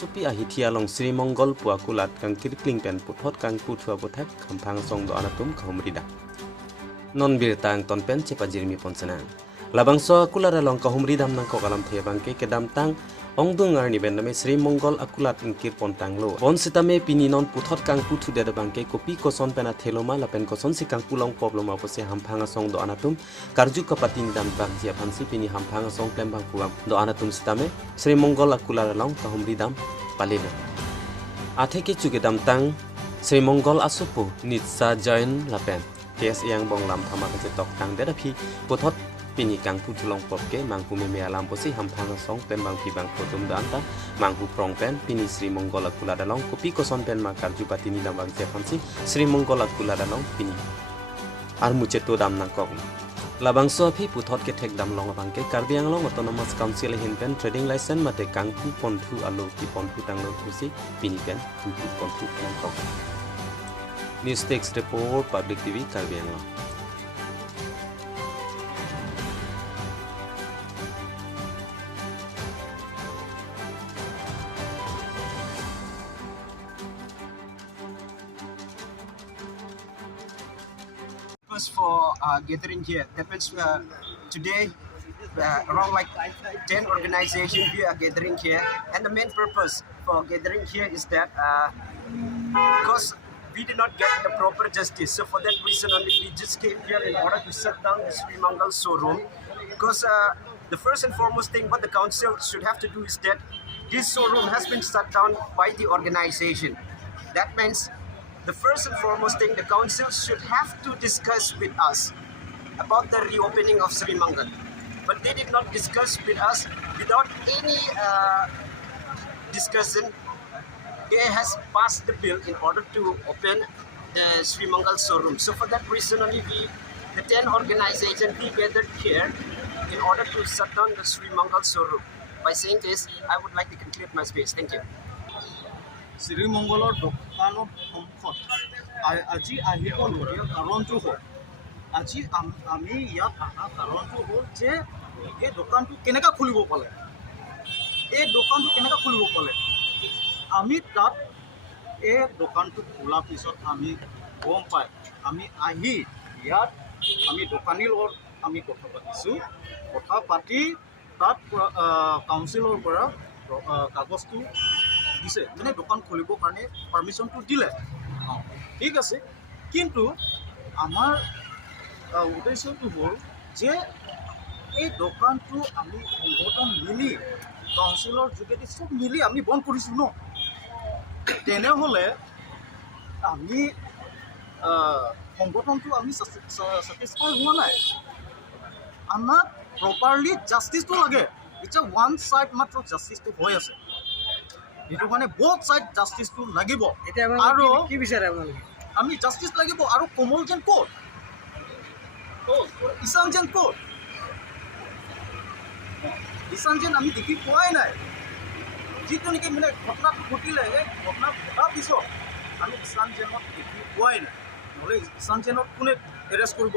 supi ahithi along Shri mangal pu akulat kang kirkling pen puthot kangpu thua aputhak hamphang asong do atum kahumri da non bir tang ton pen chepa jirmi ponsana labangso akulat along kahumri dam nang ko kalam the bangke kedam tang ongdung arni bename Shri mangal akulat ingkir pontang lo bon sitame pini non puthot kangpu thu de bangke kopi koson pena theloma lapen koson si kangpu long problem apose hamphang asong do anatum karju kapatin dam bang sia phansi pini hamphang asong klem bang puam do anatum sitame Shri mangal akulat along kahumri dam palele atheke chuge dam tang Shri mangal asupu nitsa join lapen kes yang bong lam thama ke tok tang de phi puthot pini kangpu tulong popke mangpu me alam posi hamphang asong pen bang pi bang potom danta mangpu prong pen pini Shri mangal akulat along kopi koson pen ma karju patini dam bang sia phansi Shri mangal akulat along pini ar mucheto dam nang kok labangso phi puthot ke thek dam long bangke Karbi Anglong autonomous council hin pen trading license mate kangpu pontu alo ki pontu tang lo kusi pini pen kangpu pontu nang kok news text report public tv Karbi Anglong. For gathering here. That means today around like 10 organizations we are gathering here, and the main purpose for gathering here is that because we did not get the proper justice, so for that reason only we just came here in order to shut down the Shri Mangal showroom, because the first and foremost thing what the council should have to do is that this showroom has been shut down by the organization. That means the first and foremost thing, the council should have to discuss with us about the reopening of Shri Mangal. But they did not discuss with us without any discussion. They has passed the bill in order to open the Shri Mangal showroom. So for that reason only the 10 organizations, we gathered here in order to shut down the Shri Mangal showroom. By saying this, I would like to conclude my speech. Thank you. Shri Mangalor দোকানত সম্পদ আজি আহিব লগীয়া কাৰণটো হ'ল আজি আমি ইয়াত অহা কাৰণটো হ'ল যে এই দোকানটো কেনেকৈ খুলিব পালে আমি তাত এই দোকানটো খোলাৰ পিছত আমি গম পাই আমি আহি ইয়াত আমি দোকানীৰ লগত আমি কথা পাতি তাত কাউন্সিলৰ পৰা কাগজটো দিছে মানে দোকান খুলিবৰ কাৰণে পাৰ্মিশ্যনটো দিলে ঠিক আছে কিন্তু আমাৰ উদ্দেশ্যটো হ'ল যে এই দোকানটো আমি সংগঠন মিলি কাউন্সিলৰ যোগেদি চব মিলি আমি বন্ধ কৰিছোঁ ন তেনেহ'লে আমি সংগঠনটো আমি ছেটিছফাই হোৱা নাই আমাক প্ৰপাৰলি জাষ্টিছটো লাগে এতিয়া ওৱান ছাইড মাত্ৰ জাষ্টিছটো হৈ আছে এইটো মানে বহুত সাইড জাস্টিসটো লাগিব আৰু কি বিচাৰে আপোনালোকে আমি জাস্টিস লাগিব আৰু কোমল যেন কোট ইসান যেন আমি দেখি পোৱাই নাই যিটো নেকি মানে ঘটনাটো ঘটিলে ঘটনা ঘটাৰ পিছত আমি ইসান যেনক দেখি পোৱাই নাই নহ'লে ইসান যেনক কোনে এৰেষ্ট কৰিব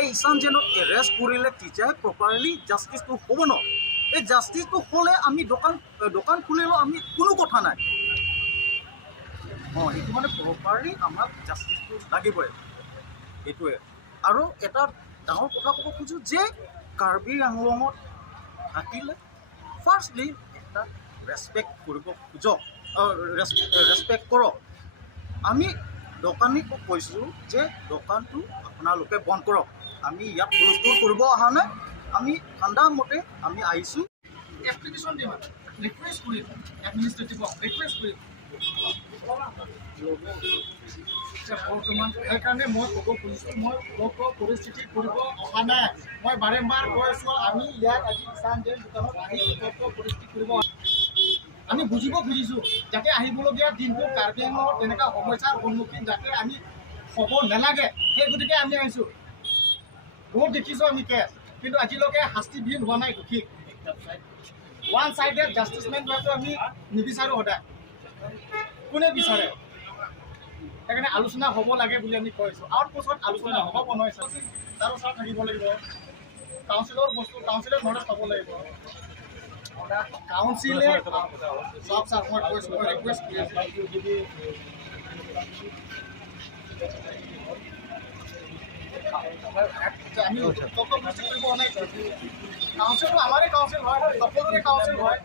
এই ইসান যেনক এৰেষ্ট কৰিলে তেতিয়াহে প্ৰপাৰলি জাস্টিসটো হ'ব ন এই জাস্টিসটো হ'লে আমি দোকান খুলিলেও আমি কোনো কথা নাই এইটো মানে প্ৰপাৰলি আমাক জাস্টিসটো লাগিবই এইটোৱে আৰু এটা ডাঙৰ কথা ক'ব খোজোঁ যে কাৰ্বি আংলঙত থাকিলে ফাৰ্ষ্টলি এটা ৰেচপেক্ট কৰিব খোজক ৰেচপেক্ট কৰক আমি দোকানীক কৈছোঁ যে দোকানটো আপোনালোকে বন্ধ কৰক আমি ইয়াত হুলস্থুল কৰিব অহা নাই আমি ঠাণ্ডা মতে আমি আহিছোঁ এপ্লিকেশ্যন দিম ৰিকুৱেষ্ট কৰিম এডমিনিষ্ট্ৰেটিভক ৰিকুৱেষ্ট কৰিম বৰ্তমান সেইকাৰণে মই ক'ব খুজিছোঁ মই পৰিস্থিতি কৰিব অহা নাই মই বাৰম্বাৰ কৈ আছোঁ আমি ইয়াত আজি কিষাণ জেল দোকানত আহি পৰিস্থিতি কৰিব আমি বুজিব খুজিছোঁ যাতে আহিবলগীয়া দিনটো কাৰ্বি আংলঙত তেনেকুৱা সমস্যাৰ সন্মুখীন যাতে আমি হ'ব নালাগে সেই গতিকে আমি আহিছোঁ বহুত দেখিছোঁ আমি কেছ কিন্তু আজিলৈকে শাস্তিবিহীন হোৱা নাই দুখী ওৱান ছাইডেড জাষ্টিছমেণ্ট হোৱাটো আমি নিবিচাৰোঁ সদায় কোনে বিচাৰে সেইকাৰণে আলোচনা হ'ব লাগে বুলি আমি কৈছোঁ আৰু পাছত আলোচনা হ'ব নহয় তাৰ ওচৰত থাকিব লাগিব কাউন্সিলৰ বস্তু কাউন্সিলৰ নলেজ হ'ব লাগিব কাউন্সিলে সব স্যাৰ মই কৈছো মই ৰিকুৱেষ্ট কৰি আছো আমি তত্ত্ব পুষ্টি কৰিব নাই কাউন্সিলটো আমাৰে কাউন্সিল হয় সকলোৰে কাউন্সিল হয়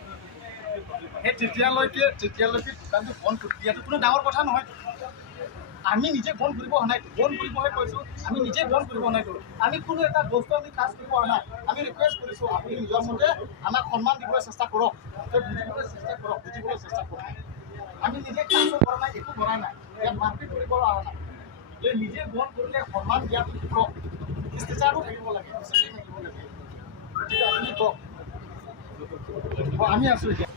সেই তেতিয়ালৈকে দোকানটো বন্ধ কৰি দিয়াটো কোনো ডাঙৰ কথা নহয় আমি নিজে বন্ধ কৰিব অহা নাই বন্ধ কৰিবহে কৈছোঁ আমি নিজে বন্ধ কৰিব নাই আমি কোনো এটা বস্তু আমি কাজ কৰিব অহা নাই আমি ৰিকুৱেষ্ট কৰিছোঁ আপুনি নিজৰ মতে আমাক সন্মান দিবলৈ চেষ্টা কৰক বুজিবলৈ চেষ্টা কৰক আমি নিজে কাম কৰা নাই একো কৰা নাই ইয়াত মাৰপিট কৰিব অহা নাই এই নিজে বন্ধ কৰিলে সন্মান দিয়াটো কৰক ষ্টেচাৰো থাকিব লাগে গতিকে আপুনি কওক আমি আছোঁ এতিয়া